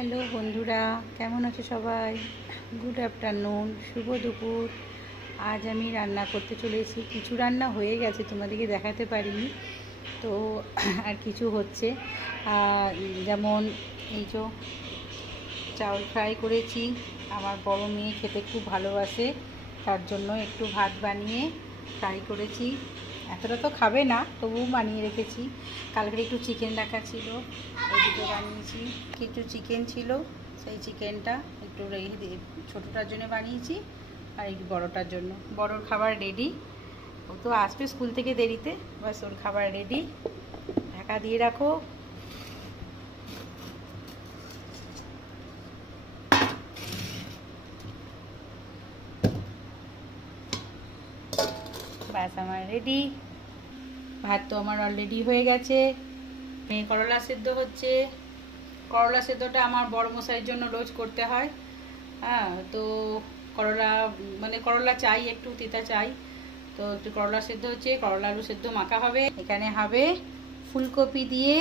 Hello বন্ধুরা, কেমন আছো সবাই? গুড আফটারনুন, শুভ দুপুর। আজ আমি রান্না করতে চলেছি। কিছু রান্না হয়ে গেছে, তোমাদেরকে দেখাতে পারিনি, তো আর কিছু হচ্ছে। যেমন এই যে চাউল ফ্রাই করেছি। আমার বড় মেয়ে খেতে খুব ভালোবাসে, তার জন্য একটু ভাত বানিয়ে ফ্রাই করেছি। এতটা তো খাবে না, তবুও বানিয়ে রেখেছি। কালকের একটু চিকেন রাখা ছিল, ওই দুটো বানিয়েছি। কিছু চিকেন ছিল, সেই চিকেনটা একটু রেখে দিয়ে ছোটোটার জন্য বানিয়েছি, আর এই বড়োটার জন্য। বড়োর খাবার রেডি, ও তো আসবে স্কুল থেকে দেরিতে, বাস ওর খাবার রেডি। ঢাকা দিয়ে রাখো। ব্যাস আমার রেডি। ভাত তো আমার অলরেডি হয়ে গেছে। করলা সেদ্ধ হচ্ছে। করলা সেদ্ধটা আমার বড় মশাইয়ের জন্য রোজ করতে হয়। হ্যাঁ, তো করলা করলা চাই, একটু তিতা চাই, তো একটু করলা সেদ্ধ হচ্ছে। করলা আলু সেদ্ধ মাখা হবে। এখানে হবে ফুলকপি দিয়ে,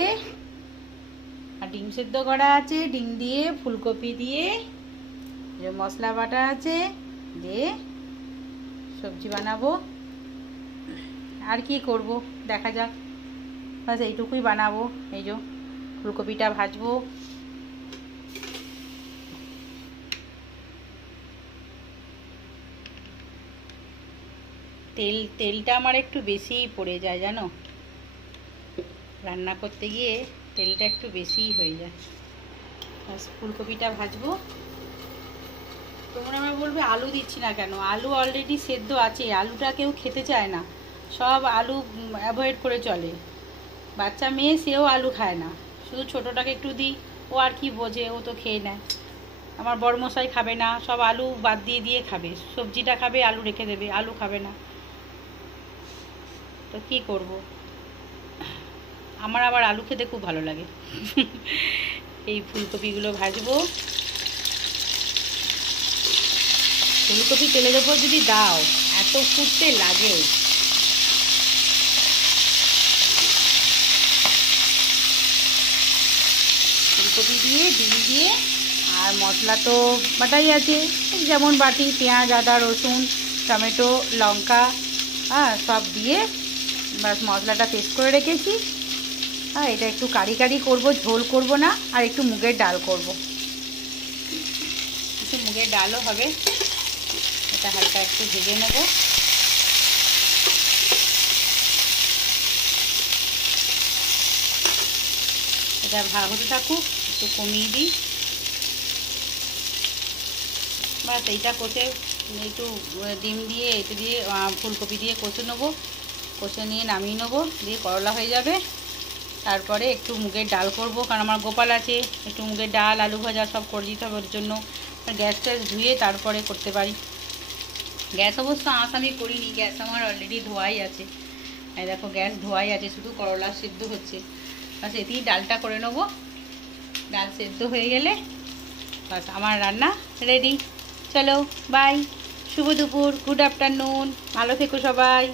আর ডিম সেদ্ধ করা আছে। ডিম দিয়ে, ফুলকপি দিয়ে, যে মশলা বাটা আছে, দিয়ে সবজি বানাবো। আর কি করব দেখা যাক, বাস এইটুকুই বানাবো। এই যে ফুলকপিটা ভাজবো। তেলটা আমার একটু বেশিই পড়ে যায় জানো, রান্না করতে গিয়ে তেলটা একটু বেশিই হয়ে যায়। ফুলকপিটা ভাজবো। তোমরা আমার বলবে আলু দিচ্ছি না কেন? আলু অলরেডি সেদ্ধ আছে, আলুটা কেউ খেতে চায় না, সব আলু অ্যাভয়েড করে চলে। বাচ্চা মেয়ে সেও আলু খায় না, শুধু ছোটোটাকে একটু দিই, ও আর কি বোঝে, ও তো খেয়ে নেয়। আমার বড়মশাই খাবে না, সব আলু বাদ দিয়ে দিয়ে খাবে। সবজিটা খাবে, আলু রেখে দেবে, আলু খাবে না। তো কি করব, আমার আবার আলু খেতে খুব ভালো লাগে। এই ফুলকপিগুলো ভাজবো। ফুলকপি তেলের ওপর যদি দাও, এত ফুটতে লাগে। ফুলকপি দিয়ে, ডিম দিয়ে, আর মশলা তো বাটাই আছে, যেমন বাটি পেঁয়াজ, আদা, রসুন, টমেটো, লঙ্কা, হ্যাঁ সব দিয়ে বাস মশলাটা পেস্ট করে রেখেছি। হ্যাঁ, এটা একটু কারি কারি করবো, ঝোল করব না। আর একটু মুগের ডাল করব, একটু মুগের ডালও হবে। এটা হালকা একটু ভেজে নেব। এটা হতে থাকুক, একটু কমিয়ে দিই। বাস এইটা কষে একটু ডিম দিয়ে, এতে দিয়ে ফুলকপি দিয়ে কষে নেবো। কষে নিয়ে নামিয়ে নেবো, দিয়ে করলা হয়ে যাবে। তারপরে একটু মুগের ডাল করব, কারণ আমার গোপাল আছে। একটু মুগের ডাল, আলু ভাজা সব করে দিতে হবে ওর জন্য। গ্যাস ট্যাস ধুয়ে তারপরে করতে পারি। গ্যাস অবশ্য আমি করিনি, গ্যাস আমার অলরেডি ধোয়াই আছে। এই দেখো গ্যাস ধোয়াই আছে, শুধু করলা সেদ্ধ হচ্ছে। বাস এতেই ডালটা করে নেবো। ডাল সেদ্ধ হয়ে গেলে বাস আমার রান্না রেডি। চলো বাই, শুভ দুপুর, গুড আফটারনুন, ভালো থেকো সবাই।